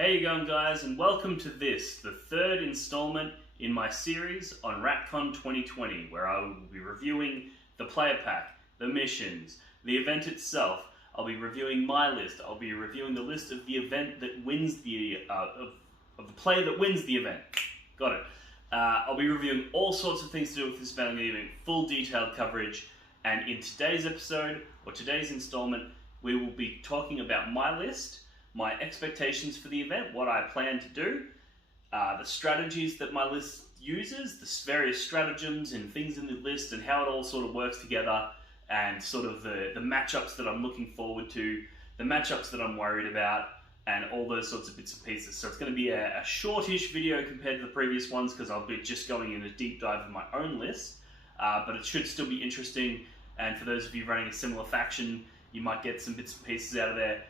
How you going, guys, and welcome to this, the third installment in my series on Ratcon 2020, where I will be reviewing the player pack, the missions, the event itself. I'll be reviewing my list. I'll be reviewing the list of the event that wins the of the player that wins the event. Got it. I'll be reviewing all sorts of things to do with this event. I'm going to be doing full detailed coverage, and in today's episode or today's installment, we will be talking about my list, my expectations for the event, what I plan to do, the strategies that my list uses, the various stratagems and things in the list, and how it all sort of works together, and sort of the matchups that I'm looking forward to, the matchups that I'm worried about, and all those sorts of bits and pieces. So it's going to be a shortish video compared to the previous ones, because I'll be just going in a deep dive of my own list, but it should still be interesting, and for those of you running a similar faction, you might get some bits and pieces out of there.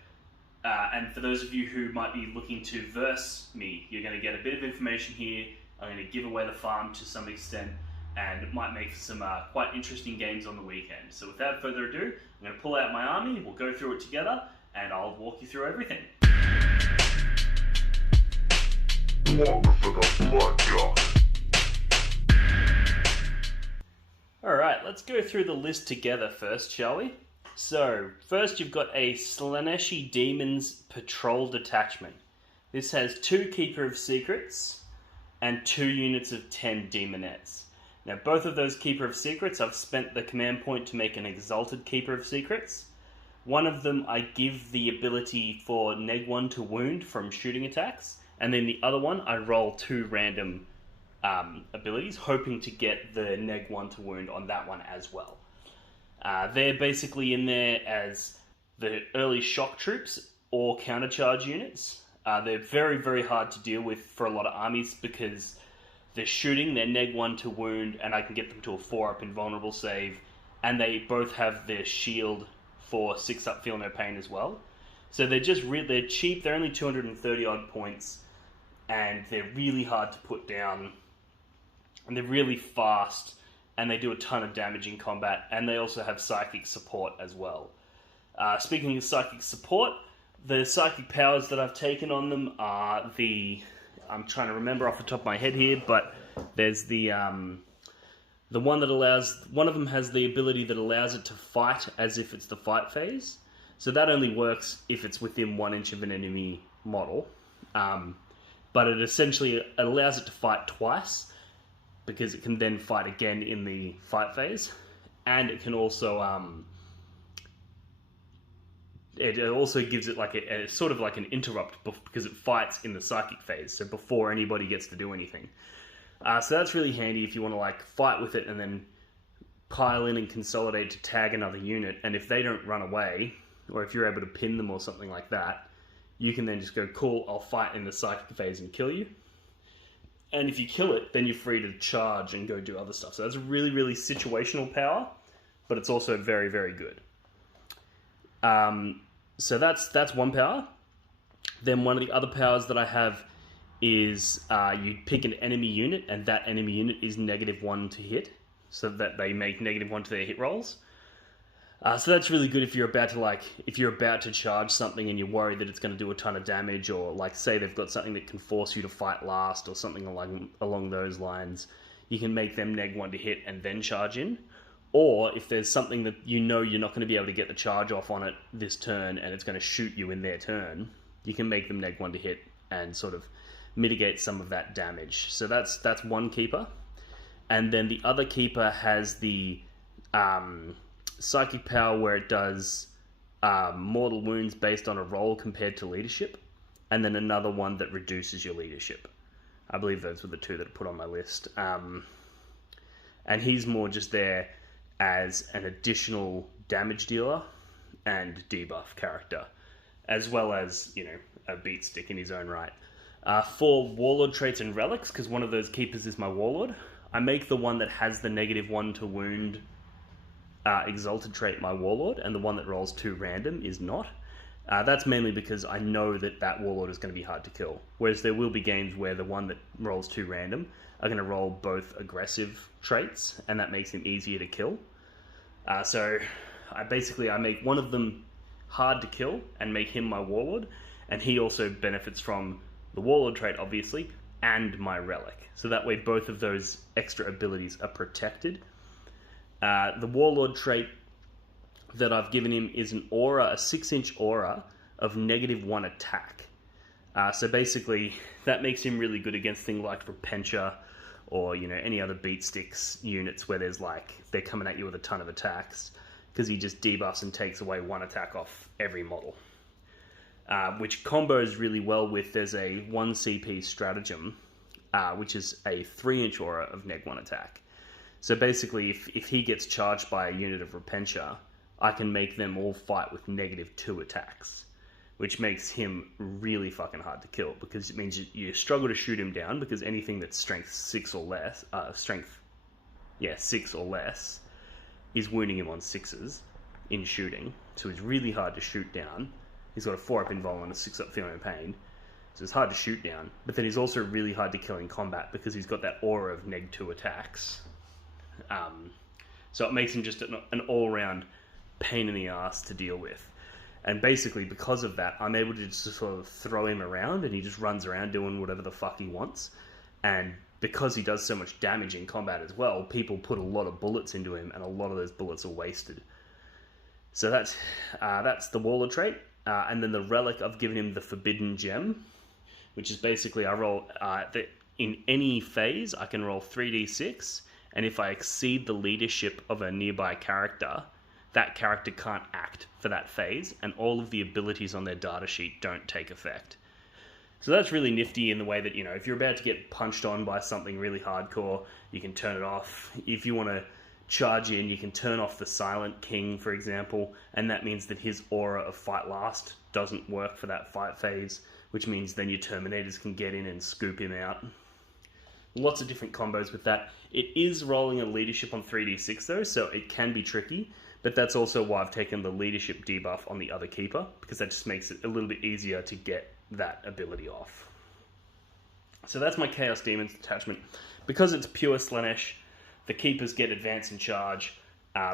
And for those of you who might be looking to verse me, you're going to get a bit of information here. I'm going to give away the farm to some extent, and it might make for some quite interesting games on the weekend. So without further ado, I'm going to pull out my army, we'll go through it together, and I'll walk you through everything. Alright, let's go through the list together first, shall we? So, first you've got a Slaanesh Daemons Patrol Detachment. This has 2 Keeper of Secrets and 2 units of 10 Demonettes. Now, both of those Keeper of Secrets, I've spent the command point to make an Exalted Keeper of Secrets. One of them I give the ability for neg1 to wound from shooting attacks, and then the other one I roll 2 random abilities, hoping to get the neg1 to wound on that one as well. They're basically in there as the early shock troops or countercharge units. They're very, very hard to deal with for a lot of armies because they're shooting, they're neg1 to wound, and I can get them to a 4-up invulnerable save, and they both have their shield for 6-up feel no pain as well. So they're just they're cheap, they're only 230 odd points, and they're really hard to put down, and they're really fast, and they do a ton of damage in combat, and they also have psychic support as well. Speaking of psychic support, the psychic powers that I've taken on them are I'm trying to remember off the top of my head here, but there's the one that allows, one of them has the ability that allows it to fight as if it's the fight phase. So that only works if it's within 1 inch of an enemy model. But it essentially allows it to fight twice, because it can then fight again in the fight phase, and it can also it also gives it like a sort of like an interrupt because it fights in the psychic phase, so before anybody gets to do anything. So that's really handy if you want to like fight with it and then pile in and consolidate to tag another unit, and if they don't run away, or if you're able to pin them or something like that, you can then just go, cool, I'll fight in the psychic phase and kill you. And if you kill it, then you're free to charge and go do other stuff. So that's a really, really situational power, but it's also very, very good. So that's one power. Then one of the other powers that I have is you pick an enemy unit, and that enemy unit is -1 to hit, so that they make -1 to their hit rolls. So that's really good if you're about to charge something and you're worried that it's going to do a ton of damage, or like say they've got something that can force you to fight last or something along those lines. You can make them -1 to hit and then charge in. Or if there's something that you know you're not going to be able to get the charge off on it this turn and it's going to shoot you in their turn, you can make them -1 to hit and sort of mitigate some of that damage. So that's one keeper. And then the other keeper has the psychic power where it does mortal wounds based on a roll compared to leadership, and then another one that reduces your leadership. I believe those were the 2 that I put on my list. And he's more just there as an additional damage dealer and debuff character, as well as, you know, a beat stick in his own right. For warlord traits and relics, because one of those keepers is my warlord, I make the one that has the -1 to wound exalted trait my warlord, and the one that rolls 2 random is not. That's mainly because I know that warlord is going to be hard to kill, whereas there will be games where the one that rolls 2 random are going to roll both aggressive traits, and that makes him easier to kill. So I make one of them hard to kill and make him my warlord, And he also benefits from the Warlord trait, obviously, and my relic. So that way both of those extra abilities are protected. The Warlord trait that I've given him is an aura, a 6-inch aura of -1 attack. So basically, that makes him really good against things like Repentia or, you know, any other beat sticks units where there's like, they're coming at you with a ton of attacks, because he just debuffs and takes away 1 attack off every model. Which combos really well with, there's a 1 CP stratagem, which is a 3-inch aura of -1 attack. So basically, if he gets charged by a unit of Repentia, I can make them all fight with -2 attacks, which makes him really fucking hard to kill, because it means you struggle to shoot him down, because anything that's strength 6 or less, 6 or less, is wounding him on 6s in shooting. So it's really hard to shoot down. He's got a 4-up invul and a 6-up feeling of pain, so it's hard to shoot down. But then he's also really hard to kill in combat, because he's got that aura of -2 attacks. So it makes him just an all-round pain in the ass to deal with. And basically, because of that, I'm able to just sort of throw him around, and he just runs around doing whatever the fuck he wants. And because he does so much damage in combat as well, people put a lot of bullets into him, and a lot of those bullets are wasted. So that's the Warlord trait. And then the relic, I've given him the Forbidden Gem, which is basically, I roll in any phase, I can roll 3d6, and if I exceed the leadership of a nearby character, that character can't act for that phase, and all of the abilities on their data sheet don't take effect. So that's really nifty in the way that, you know, if you're about to get punched on by something really hardcore, you can turn it off. If you want to charge in, you can turn off the Silent King, for example, and that means that his aura of Fight Last doesn't work for that fight phase, which means then your Terminators can get in and scoop him out. Lots of different combos with that. It is rolling a leadership on 3d6 though, so it can be tricky, but that's also why I've taken the leadership debuff on the other keeper, because that just makes it a little bit easier to get that ability off. So that's my Chaos Demons detachment. Because it's pure Slaanesh, the keepers get advance and charge,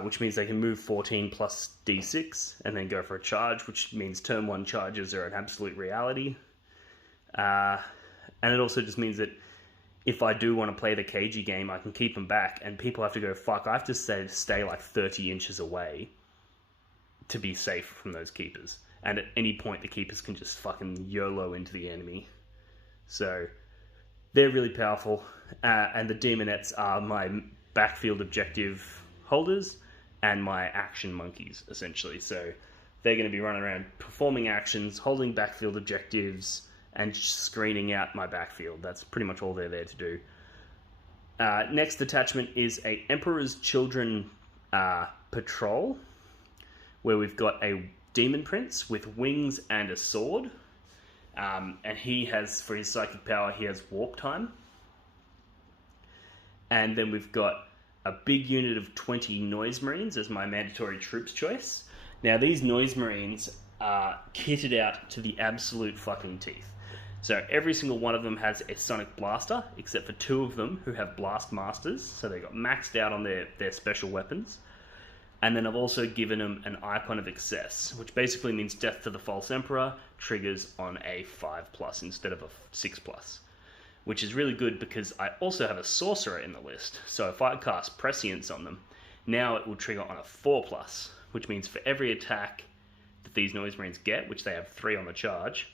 which means they can move 14 plus d6 and then go for a charge, which means turn 1 charges are an absolute reality. And it also just means that if I do want to play the cagey game, I can keep them back, and people have to go, fuck, I have to stay like 30 inches away to be safe from those keepers. And at any point, the keepers can just fucking YOLO into the enemy. So they're really powerful. And the Demonettes are my backfield objective holders and my action monkeys, essentially. So they're going to be running around performing actions, holding backfield objectives, and screening out my backfield. That's pretty much all they're there to do. Next detachment is a Emperor's Children patrol, where we've got a Demon Prince with wings and a sword. And he has, for his psychic power, he has warp time. And then we've got a big unit of 20 Noise Marines as my mandatory troops choice. Now, these Noise Marines are kitted out to the absolute fucking teeth. So every single one of them has a Sonic Blaster, except for 2 of them who have Blast Masters, so they got maxed out on their special weapons. And then I've also given them an Icon of Excess, which basically means Death to the False Emperor triggers on a 5+ instead of a 6+, which is really good because I also have a Sorcerer in the list. So if I cast Prescience on them, now it will trigger on a 4+, which means for every attack that these Noise Marines get, which they have 3 on the charge,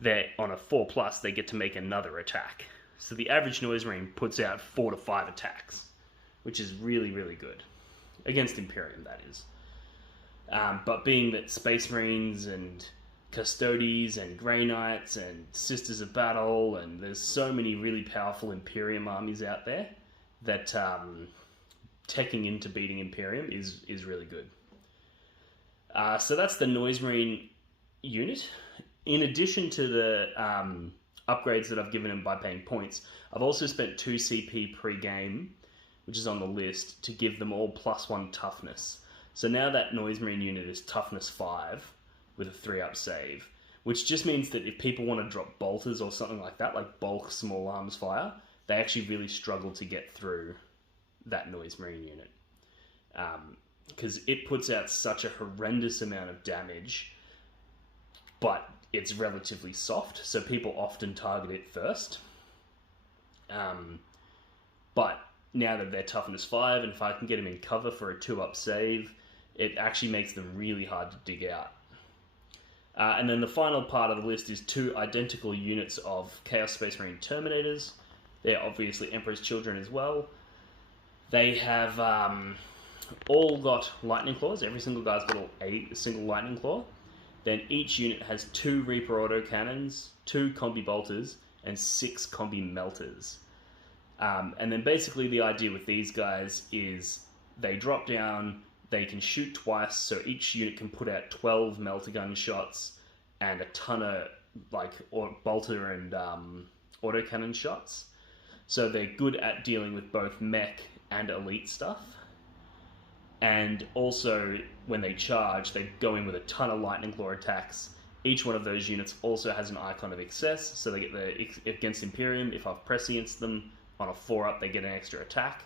they're on a 4+, they get to make another attack. So the average Noise Marine puts out 4 to 5 attacks, which is really, really good. Against Imperium, that is. But being that Space Marines and Custodes and Grey Knights and Sisters of Battle, and there's so many really powerful Imperium armies out there, that teching into beating Imperium is really good. So that's the Noise Marine unit. In addition to the upgrades that I've given them by paying points, I've also spent 2 CP pre-game, which is on the list, to give them all +1 toughness. So now that Noise Marine unit is toughness 5 with a 3-up save, which just means that if people want to drop bolters or something like that, like bulk small arms fire, they actually really struggle to get through that Noise Marine unit. Because it puts out such a horrendous amount of damage, but it's relatively soft, so people often target it first. But now that they're toughness 5, and if I can get them in cover for a 2-up save, it actually makes them really hard to dig out. And then the final part of the list is 2 identical units of Chaos Space Marine Terminators. They're obviously Emperor's Children as well. They have all got Lightning Claws. Every single guy's got a single Lightning Claw. Then each unit has 2 Reaper Autocannons, 2 Combi Bolters, and 6 Combi Melters. And then basically the idea with these guys is they drop down, they can shoot twice, so each unit can put out 12 melter gun shots and a ton of bolter and autocannon shots. So they're good at dealing with both mech and elite stuff. And also, when they charge, they go in with a ton of Lightning Claw attacks. Each one of those units also has an Icon of Excess, so they get against Imperium. If I've prescienced them on a 4-up, they get an extra attack.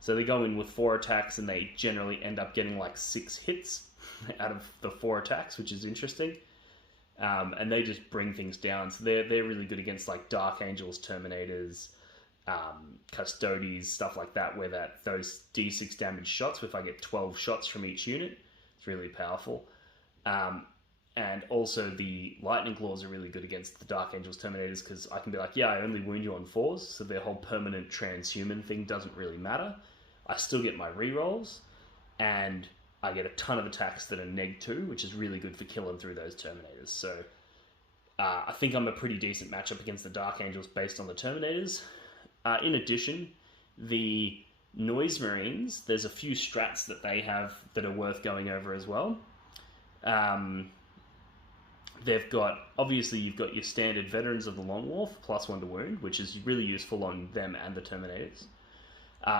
So they go in with 4 attacks, and they generally end up getting like 6 hits out of the 4 attacks, which is interesting. And they just bring things down. So they're really good against like Dark Angels, Terminators, Custodes, stuff like that, where those D6 damage shots, if I get 12 shots from each unit, it's really powerful. And also the Lightning Claws are really good against the Dark Angels, Terminators, because I can be like, yeah, I only wound you on 4s, so their whole permanent transhuman thing doesn't really matter. I still get my rerolls, and I get a ton of attacks that are neg-2, which is really good for killing through those Terminators. So I think I'm a pretty decent matchup against the Dark Angels based on the Terminators. In addition, the Noise Marines, there's a few strats that they have that are worth going over as well. They've got, obviously you've got your standard Veterans of the Long War for +1 to wound, which is really useful on them and the Terminators.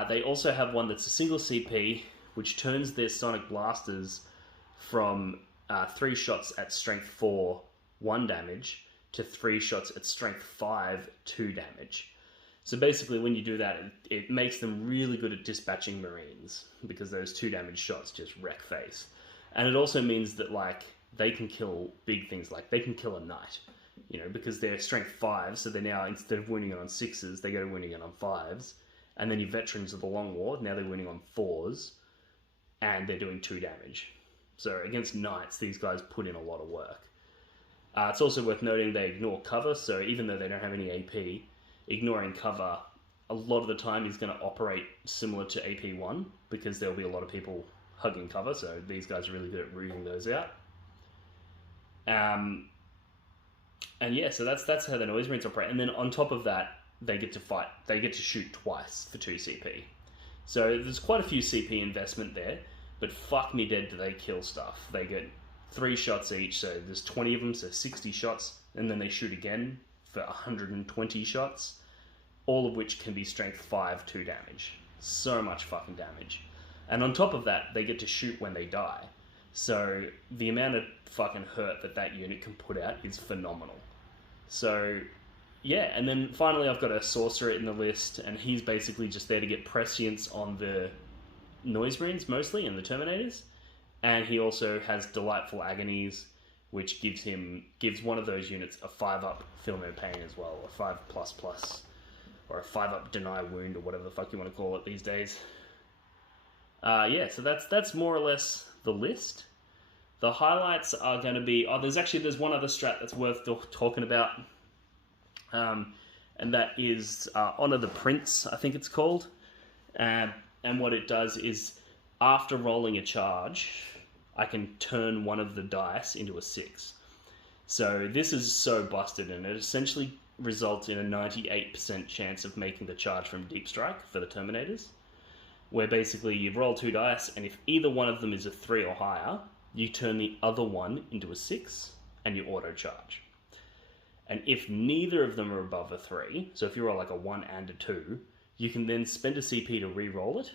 They also have one that's a single CP, which turns their Sonic Blasters from 3 shots at strength 4, 1 damage, to 3 shots at strength 5, 2 damage. So basically when you do that, it makes them really good at dispatching Marines, because those 2 damage shots just wreck face. And it also means that they can kill big things, like they can kill a knight, because they're strength 5, so they're now, instead of winning it on 6s, they go to winning it on 5s. And then your Veterans of the Long War, now they're winning on 4s, and they're doing 2 damage. So against knights, these guys put in a lot of work. It's also worth noting they ignore cover, so even though they don't have any AP, ignoring cover a lot of the time is going to operate similar to AP1, because there'll be a lot of people hugging cover, so these guys are really good at rooting those out. And yeah, so that's how the Noise Marines operate. And then on top of that, they get to fight. They get to shoot twice for 2 CP. So there's quite a few CP investment there, but fuck me dead do they kill stuff. They get 3 shots each, so there's 20 of them, so 60 shots, and then they shoot again for 120 shots, all of which can be strength 5, 2 damage. So much fucking damage. And on top of that, they get to shoot when they die. So the amount of fucking hurt that unit can put out is phenomenal. So yeah, and then finally I've got a Sorcerer in the list, and he's basically just there to get prescience on the Noise Marines mostly, and the Terminators. And he also has Delightful Agonies, which gives one of those units a 5-up Feel No Pain as well, a 5++, or a 5-up Deny Wound, or whatever the fuck you want to call it these days. Yeah, so that's more or less the list. The highlights are going to be... there's one other strat that's worth talking about. And that is Honor the Prince, I think it's called. And what it does is, after rolling a charge, I can turn one of the dice into a 6. So this is so busted, and it essentially results in a 98% chance of making the charge from Deep Strike for the Terminators, where basically you roll 2 dice, and if either one of them is a 3 or higher, you turn the other one into a 6, and you auto-charge. And if neither of them are above a 3, so if you roll like a 1 and a 2, you can then spend a CP to re-roll it,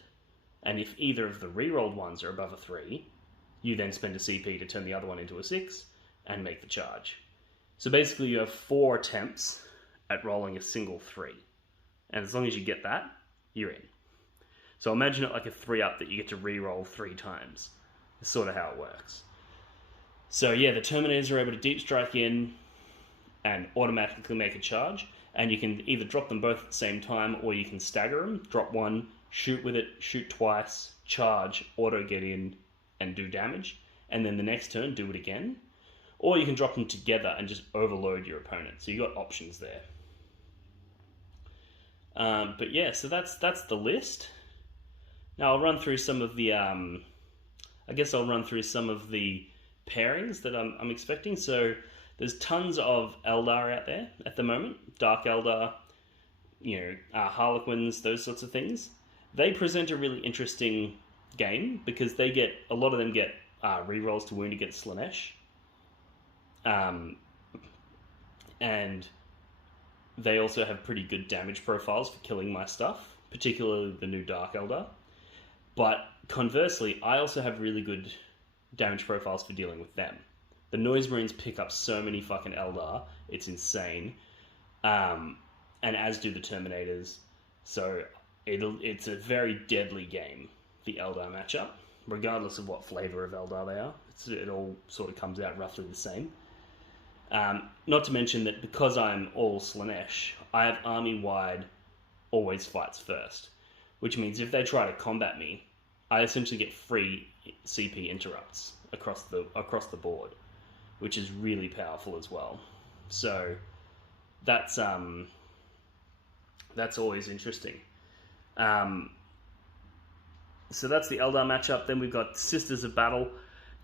and if either of the re-rolled ones are above a 3, you then spend a CP to turn the other one into a 6, and make the charge. So basically you have 4 attempts at rolling a single 3. And as long as you get that, you're in. So imagine it like a 3-up that you get to re-roll 3 times. It's sort of how it works. So yeah, the Terminators are able to deep strike in and automatically make a charge, and you can either drop them both at the same time, or you can stagger them. Drop one, shoot with it, shoot twice, charge, auto get in, and do damage, and then the next turn do it again. Or you can drop them together and just overload your opponent. So you got options there. But yeah, so that's the list. Now I'll run through some of the I guess I'll run through some of the pairings that I'm expecting. So there's tons of Eldar out there at the moment. Dark Eldar, Harlequins, those sorts of things. They present a really interesting game because a lot of them get rerolls to wound against Slaanesh. And they also have pretty good damage profiles for killing my stuff, particularly the new Dark Eldar. But conversely, I also have really good damage profiles for dealing with them. The Noise Marines pick up so many fucking Eldar, it's insane. And as do the Terminators. So it's a very deadly game, the Eldar matchup, regardless of what flavor of Eldar they are. It all sort of comes out roughly the same. Not to mention that because I'm all Slaanesh, I have army-wide always fights first, which means if they try to combat me, I essentially get free CP interrupts across the board, which is really powerful as well. So that's always interesting. So that's the Eldar matchup. Then we've got Sisters of Battle.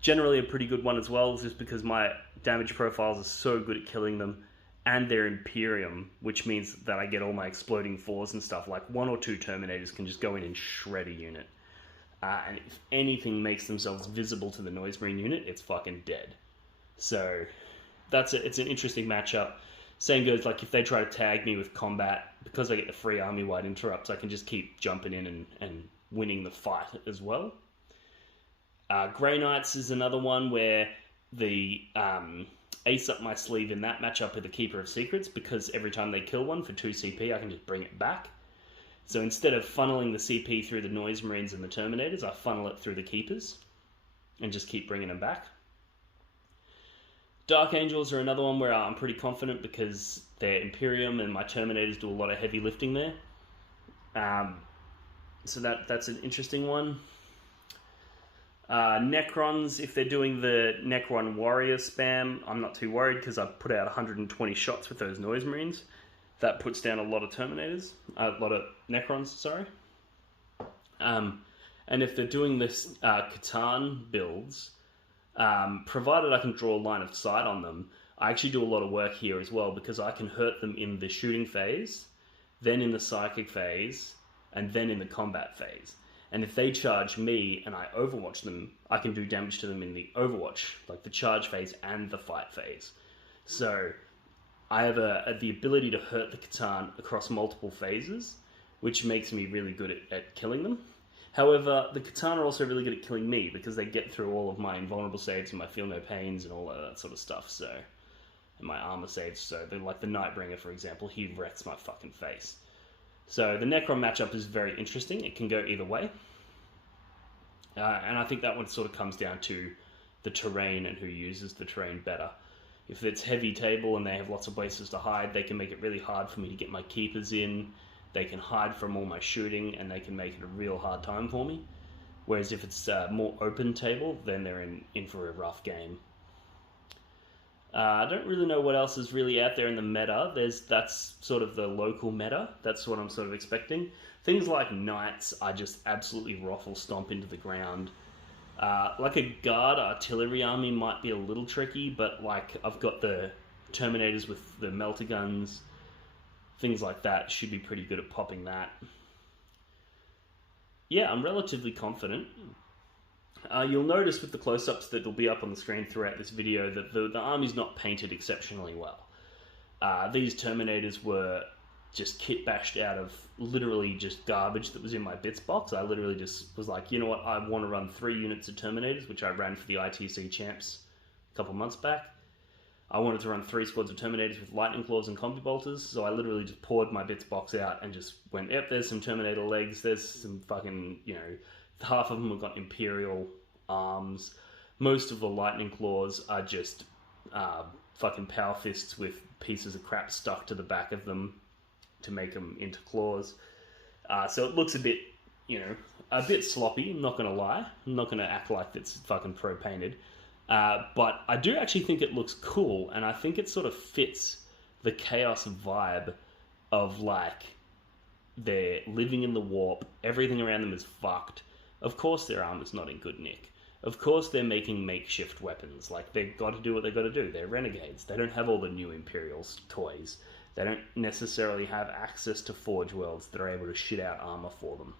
Generally a pretty good one as well, just because my damage profiles are so good at killing them, and they're Imperium, which means that I get all my exploding fours and stuff. Like 1 or 2 Terminators can just go in and shred a unit. And if anything makes themselves visible to the Noise Marine unit, it's fucking dead. So it's an interesting matchup. Same goes, like, if they try to tag me with combat, because I get the free army-wide interrupts, I can just keep jumping in and winning the fight as well. Grey Knights is another one where the ace up my sleeve in that matchup are the Keeper of Secrets, because every time they kill one for 2 CP, I can just bring it back. So instead of funneling the CP through the Noise Marines and the Terminators, I funnel it through the Keepers and just keep bringing them back. Dark Angels are another one where I'm pretty confident because they're Imperium and my Terminators do a lot of heavy lifting there. So that's an interesting one. Necrons, if they're doing the Necron Warrior spam, I'm not too worried because I've put out 120 shots with those Noise Marines. That puts down a lot of Terminators, a lot of Necrons, sorry. And if they're doing this Catan builds, provided I can draw a line of sight on them, I actually do a lot of work here as well, because I can hurt them in the shooting phase, then in the psychic phase, and then in the combat phase. And if they charge me and I overwatch them, I can do damage to them in the overwatch, like the charge phase and the fight phase. So I have the ability to hurt the Catan across multiple phases, which makes me really good at killing them. However, the Catan are also really good at killing me because they get through all of my invulnerable saves and my feel no pains and all of that sort of stuff. So, and my armor saves. So they're like the Nightbringer, for example, he wrecks my fucking face. So the Necron matchup is very interesting. It can go either way. And I think that one sort of comes down to the terrain and who uses the terrain better. If it's heavy table and they have lots of places to hide, they can make it really hard for me to get my keepers in. They can hide from all my shooting and they can make it a real hard time for me. Whereas if it's more open table, then they're in for a rough game. I don't really know what else is really out there in the meta. That's sort of the local meta. That's what I'm sort of expecting. Things like Knights, I just absolutely ruffle stomp into the ground. Like a guard artillery army might be a little tricky, but like I've got the Terminators with the melter guns, things like that should be pretty good at popping that. Yeah, I'm relatively confident. You'll notice with the close-ups that will be up on the screen throughout this video that the army's not painted exceptionally well. These Terminators were just kit bashed out of literally just garbage that was in my bits box. I literally just was like, you know what, I want to run 3 units of Terminators, which I ran for the ITC champs a couple months back. I wanted to run 3 squads of Terminators with Lightning Claws and Combi Bolters, so I literally just poured my bits box out and just went, yep, there's some Terminator legs, there's some fucking, half of them have got Imperial arms, Most of the lightning claws are just fucking power fists with pieces of crap stuck to the back of them to make them into claws. So it looks a bit, a bit sloppy, I'm not going to lie. I'm not going to act like it's fucking pro-painted. But I do actually think it looks cool, and I think it sort of fits the chaos vibe of, like, they're living in the warp, everything around them is fucked. Of course their armor's not in good nick. Of course they're making makeshift weapons. Like, they've got to do what they've got to do. They're renegades. They don't have all the new Imperials toys. They don't necessarily have access to Forge Worlds that are able to shit out armor for them.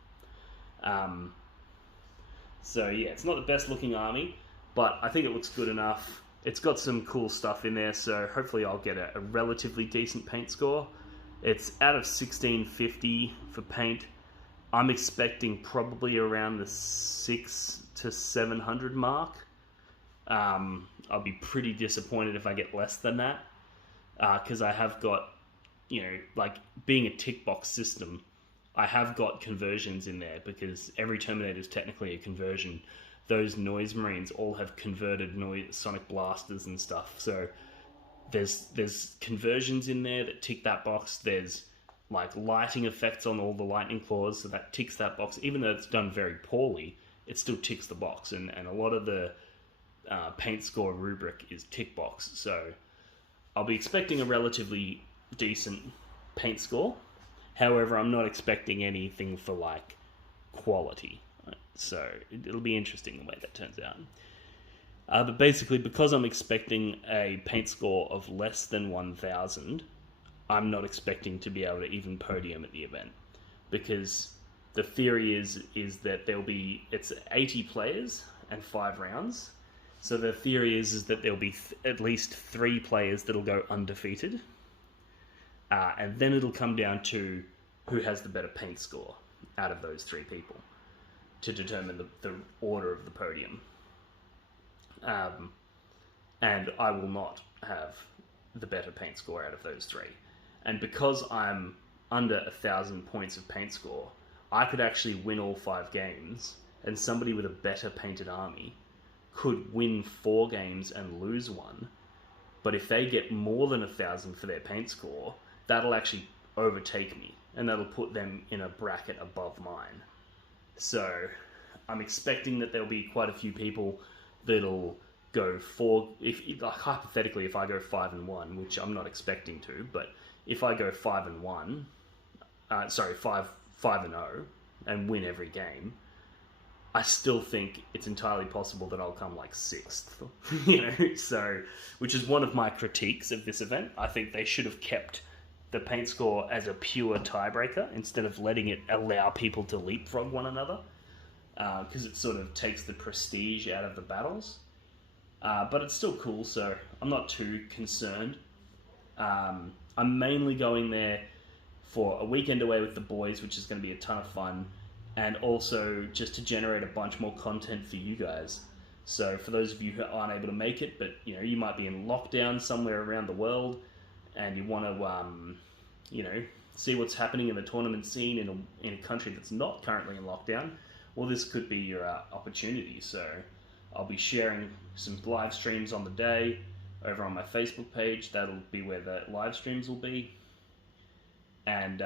So yeah, it's not the best looking army, but I think it looks good enough. It's got some cool stuff in there, so hopefully I'll get a relatively decent paint score. It's out of 1650 for paint. I'm expecting probably around the 600 to 700 mark. I'll be pretty disappointed if I get less than that, because I have got, like, being a tick box system, I have got conversions in there, because every Terminator is technically a conversion. Those Noise Marines all have converted sonic blasters and stuff, so there's conversions in there that tick that box. There's, like, lighting effects on all the lightning claws, so that ticks that box. Even though it's done very poorly, it still ticks the box, and a lot of the paint score rubric is tick box, so I'll be expecting a relatively decent paint score. However, I'm not expecting anything for, like, quality, so it'll be interesting the way that turns out. But basically, because I'm expecting a paint score of less than 1,000, I'm not expecting to be able to even podium at the event, because the theory is that it's 80 players and 5 rounds. So the theory is that there'll be at least 3 players that'll go undefeated, and then it'll come down to who has the better paint score out of those 3 people to determine the order of the podium. And I will not have the better paint score out of those 3. And because I'm under 1,000 points of paint score, I could actually win all 5 games, and somebody with a better painted army could win 4 games and lose 1. But if they get more than 1,000 for their paint score, that'll actually overtake me, and that'll put them in a bracket above mine. So I'm expecting that there'll be quite a few people that'll go 4. Hypothetically, if I go 5-1, which I'm not expecting to, but if I go 5-1, 5-0, and win every game, I still think it's entirely possible that I'll come, like, 6th. So, which is one of my critiques of this event. I think they should have kept the paint score as a pure tiebreaker instead of letting it allow people to leapfrog one another, because it sort of takes the prestige out of the battles. But it's still cool, so I'm not too concerned. I'm mainly going there for a weekend away with the boys, which is going to be a ton of fun, and also just to generate a bunch more content for you guys. So for those of you who aren't able to make it, but you might be in lockdown somewhere around the world, and you want to see what's happening in the tournament scene in a country that's not currently in lockdown, well, this could be your opportunity. So I'll be sharing some live streams on the day over on my Facebook page. That'll be where the live streams will be, and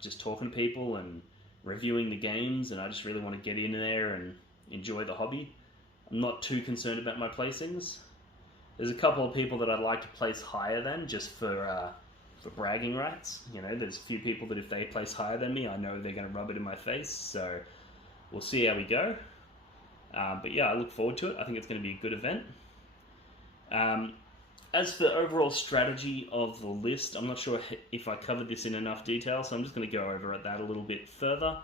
just talking to people and reviewing the games. And I just really want to get in there and enjoy the hobby. I'm not too concerned about my placings. There's a couple of people that I'd like to place higher than, just for bragging rights. There's a few people that if they place higher than me, I know they're going to rub it in my face. So we'll see how we go. But yeah, I look forward to it. I think it's going to be a good event. As for the overall strategy of the list, I'm not sure if I covered this in enough detail, so I'm just going to go over that a little bit further.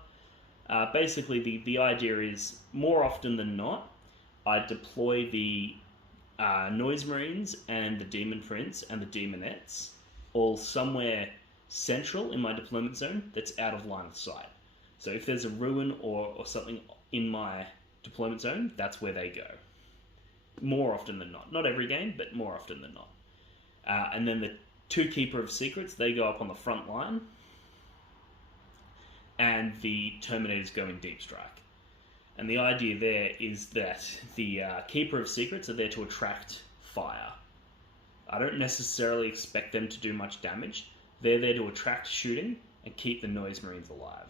Basically, the idea is, more often than not, I deploy the Noise Marines and the Demon Prince and the Demonettes all somewhere central in my deployment zone that's out of line of sight. So if there's a ruin or something in my deployment zone, that's where they go. More often than not. Not every game, but more often than not. And then the 2 Keeper of Secrets, they go up on the front line. And the Terminators go in deep strike. And the idea there is that the Keeper of Secrets are there to attract fire. I don't necessarily expect them to do much damage. They're there to attract shooting and keep the Noise Marines alive.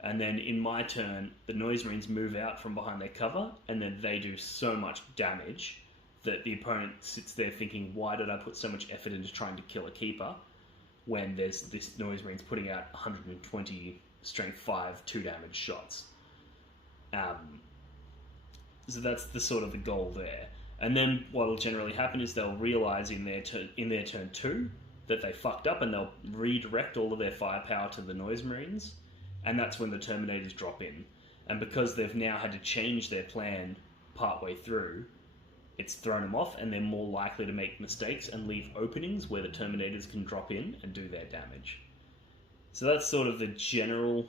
And then in my turn, the Noise Marines move out from behind their cover, and then they do so much damage that the opponent sits there thinking, why did I put so much effort into trying to kill a Keeper when there's this Noise Marine's putting out 120 strength 5 2 damage shots. So that's the sort of the goal there. And then what will generally happen is they'll realise in their turn 2 that they fucked up, and they'll redirect all of their firepower to the Noise Marines, and that's when the Terminators drop in. And because they've now had to change their plan partway through, it's thrown them off, and they're more likely to make mistakes and leave openings where the Terminators can drop in and do their damage. So that's sort of the general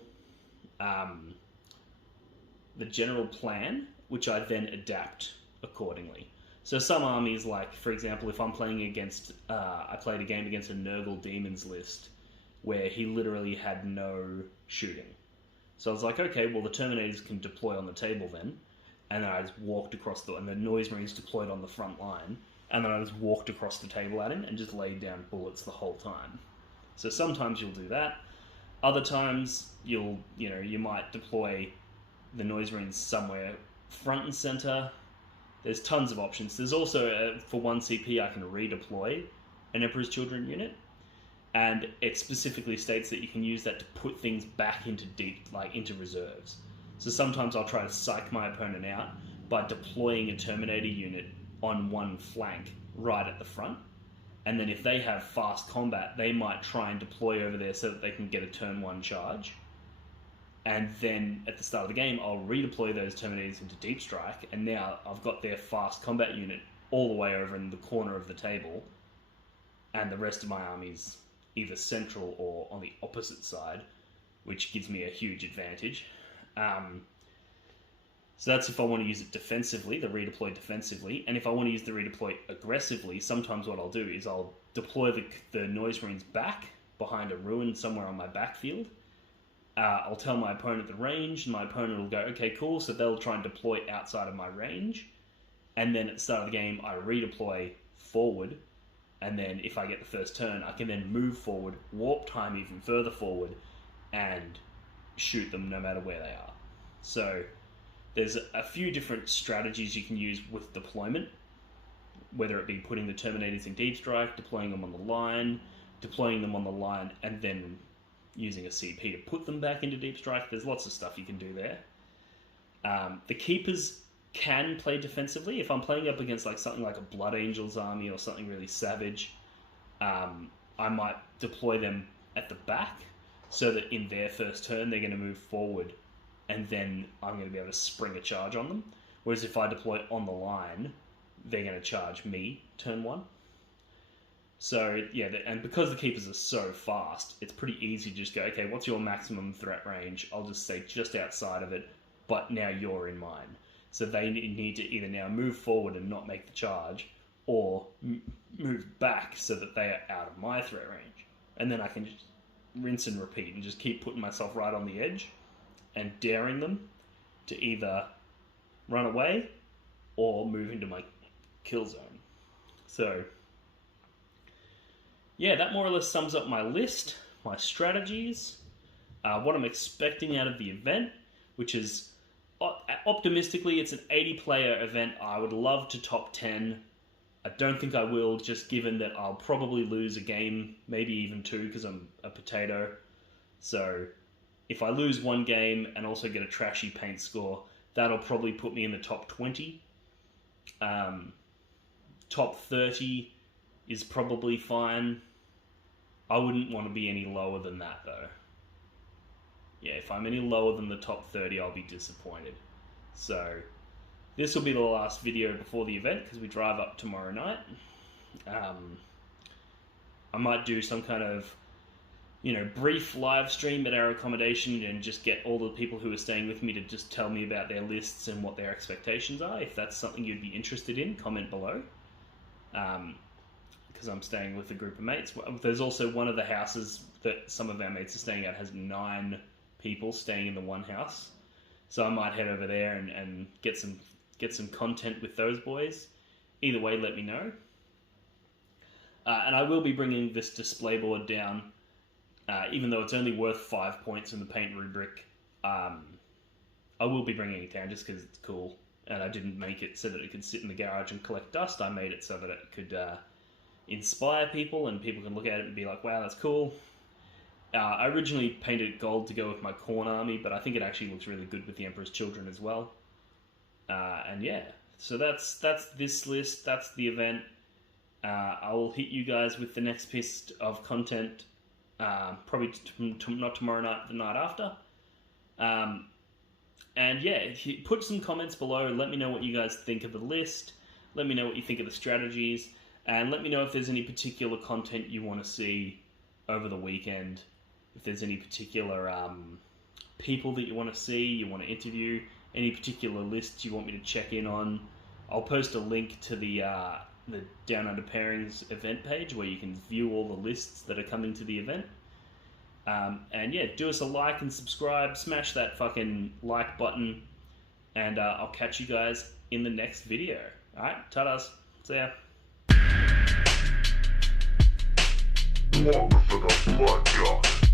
plan, which I then adapt accordingly. So some armies, like for example, if I'm playing against, I played a game against a Nurgle Demons list where he literally had no shooting. So I was like, okay, well the Terminators can deploy on the table then, and then I just walked across and the Noise Marines deployed on the front line, and then I just walked across the table at him and just laid down bullets the whole time. So sometimes you'll do that. Other times you might deploy the Noise Marines somewhere front and center. There's tons of options. There's also, for 1 CP, I can redeploy an Emperor's Children unit, and it specifically states that you can use that to put things back into into reserves. So sometimes I'll try to psych my opponent out by deploying a Terminator unit on one flank right at the front, and then if they have fast combat, they might try and deploy over there so that they can get a turn 1 charge. And then at the start of the game, I'll redeploy those Terminators into Deep Strike, and now I've got their fast combat unit all the way over in the corner of the table, and the rest of my army's either central or on the opposite side, which gives me a huge advantage. So that's if I want to use it defensively, the redeploy defensively. And if I want to use the redeploy aggressively, sometimes what I'll do is I'll deploy the Noise Marines back behind a ruin somewhere on my backfield. I'll tell my opponent the range, and my opponent will go, okay, cool, so they'll try and deploy outside of my range. And then at the start of the game, I redeploy forward, and then if I get the first turn, I can then move forward, warp time even further forward, and shoot them no matter where they are. So there's a few different strategies you can use with deployment, whether it be putting the Terminators in Deep Strike, deploying them on the line, and then using a CP to put them back into Deep Strike. There's lots of stuff you can do there. The Keepers can play defensively. If I'm playing up against something like a Blood Angels army or something really savage, I might deploy them at the back so that in their first turn they're going to move forward, and then I'm going to be able to spring a charge on them. Whereas if I deploy on the line, they're going to charge me turn 1. So yeah, and because the Keepers are so fast, it's pretty easy to just go, okay, what's your maximum threat range? I'll just say just outside of it, but now you're in mine. So they need to either now move forward and not make the charge, or move back so that they are out of my threat range. And then I can just rinse and repeat and just keep putting myself right on the edge and daring them to either run away or move into my kill zone. So yeah, that more or less sums up my list, my strategies, what I'm expecting out of the event, which is, optimistically, it's an 80-player event. I would love to top 10. I don't think I will, just given that I'll probably lose a game, maybe even 2, because I'm a potato. So if I lose 1 game and also get a trashy paint score, that'll probably put me in the top 20. Top 30 is probably fine. I wouldn't want to be any lower than that, though. Yeah, if I'm any lower than the top 30, I'll be disappointed. So this will be the last video before the event, because we drive up tomorrow night. I might do some kind of, brief live stream at our accommodation and just get all the people who are staying with me to just tell me about their lists and what their expectations are. If that's something you'd be interested in, comment below. Because I'm staying with a group of mates. There's also one of the houses that some of our mates are staying at has 9 people staying in the one house. So I might head over there and get some content with those boys. Either way, let me know. And I will be bringing this display board down, even though it's only worth 5 points in the paint rubric. I will be bringing it down just because it's cool, and I didn't make it so that it could sit in the garage and collect dust. I made it so that it could inspire people, and people can look at it and be like, wow, that's cool. I originally painted it gold to go with my Khorne army, but I think it actually looks really good with the Emperor's Children as well. And yeah, so that's this list, that's the event. I will hit you guys with the next piece of content, probably not tomorrow night, the night after. And yeah, put some comments below, let me know what you guys think of the list, let me know what you think of the strategies, and let me know if there's any particular content you want to see over the weekend, if there's any particular people that you want to see, you want to interview, any particular lists you want me to check in on. I'll post a link to the Down Under Pairings event page where you can view all the lists that are coming to the event. And yeah, do us a like and subscribe, smash that fucking like button, and I'll catch you guys in the next video. Alright, ta-das, see ya. One for the blood god.